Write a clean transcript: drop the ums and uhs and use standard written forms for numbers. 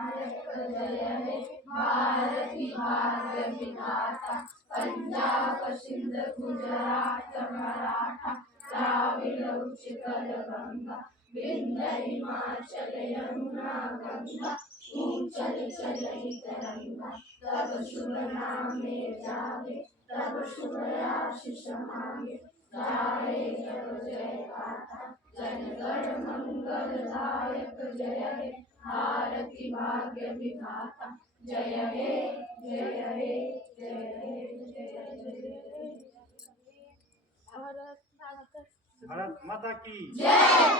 जय हे भारती भाग्य विधाता पंजाब सिंध गुजरात मराठा द्राविड उत्कल गंगा विंध्य हिमाचल यमुना गंगा उच्चल चलहि तरंगा तब शुभ नामे जागे तब शुभ आशीष मांगे गाए जब जय गाथा जनगण मंगलदायक जय हे भारती भाग्य विधाता जय हे जय हे जय हे जय जय भारत माता की जय।